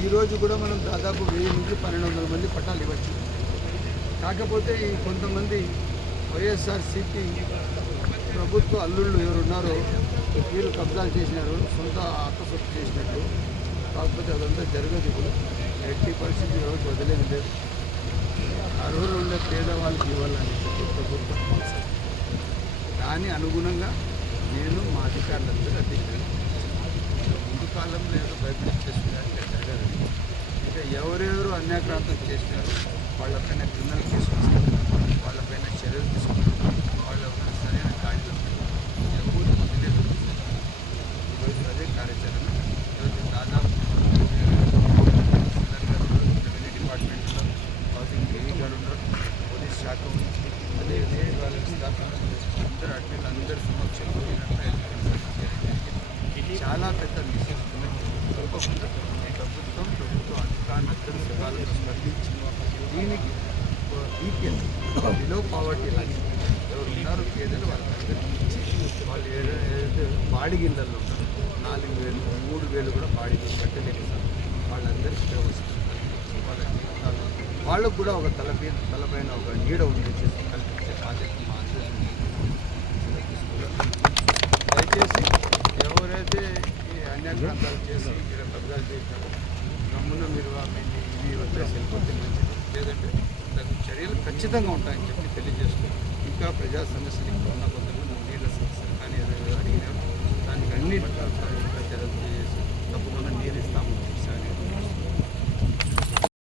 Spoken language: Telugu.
ఈరోజు కూడా మనం దాదాపు వెయ్యి నుంచి పన్నెండు వందల మంది పట్టాలు ఇవ్వచ్చు. కాకపోతే ఈ కొంతమంది వైఎస్ఆర్సిపి ప్రభుత్వ అల్లుళ్ళు ఎవరున్నారో వీళ్ళు కబ్జాలు చేసినారు సొంత ఆత్మసొత్తు చేసినట్టు. కాకపోతే అదంతా జరగదు ఇప్పుడు. ఎట్టి పరిస్థితి ఎవరికి వదిలేదు లేదు. అర్హులు ఉండే పేదవాళ్ళకి ఇవ్వాలని చెప్పి ప్రభుత్వం దాని అనుగుణంగా నేను మా అధికారులందరూ అధికారులు ముందు కాలంలో ఏదో భయపెట్టేసుకున్నారు జరగదు ఇంకా ఎవరెవరు అన్యాక్రాంతం చేసినారో వాళ్ళపైన క్రిమినల్ కేసులు వస్తారు వాళ్ళపైన చర్యలు తీసుకుంటారు వాళ్ళ సరైన కాగితం ఊరి వదిలేదు ఈరోజు అదే కార్యాచరణ. ఈరోజు దాదాపు రెవెన్యూ డిపార్ట్మెంట్లో హౌసింగ్ గ్రేవీ గారు ఉన్నారు. పోలీస్ శాఖ నుంచి అదే వాళ్ళ స్టాఫ్ అందరూ అడ్మిన్ అందరి సమక్షంలో చాలా పెద్ద మిషన్ తప్పకుండా అధికారులందరూ సకాలంలో స్పందించి దీనికి బీపీఎల్ బిలో పావర్టీ లైన్ ఎవరు ఉన్నారు పేదలు వాళ్ళందరికీ వాళ్ళు ఏదైతే బాడిగిళ్ళల్లో ఉన్నారు నాలుగు వేలు మూడు వేలు కూడా బాడిగి సార్ వాళ్ళందరికీ వ్యవస్థ వాళ్ళ జీవితాలు వాళ్ళకు కూడా ఒక తలపైన తలపైన ఒక నీడ ఉండేసి కల్పించే బాధ్యత మాత్రమే దయచేసి ఎవరైతే ఈ అన్యాక్రాంతాలు చేసి ఇక్కడ కబ్జాలు చేశారో గమ్మున మీరు ఇది వదిలేసి వెళ్ళిపోతే మంచిది లేదంటే దానికి చర్యలు ఖచ్చితంగా ఉంటాయని చెప్పి తెలియజేస్తూ ఇంకా ప్రజా సమస్యలు ఇంకా ఉన్న కొంతమంది నీళ్ళ సమస్యలు కానీ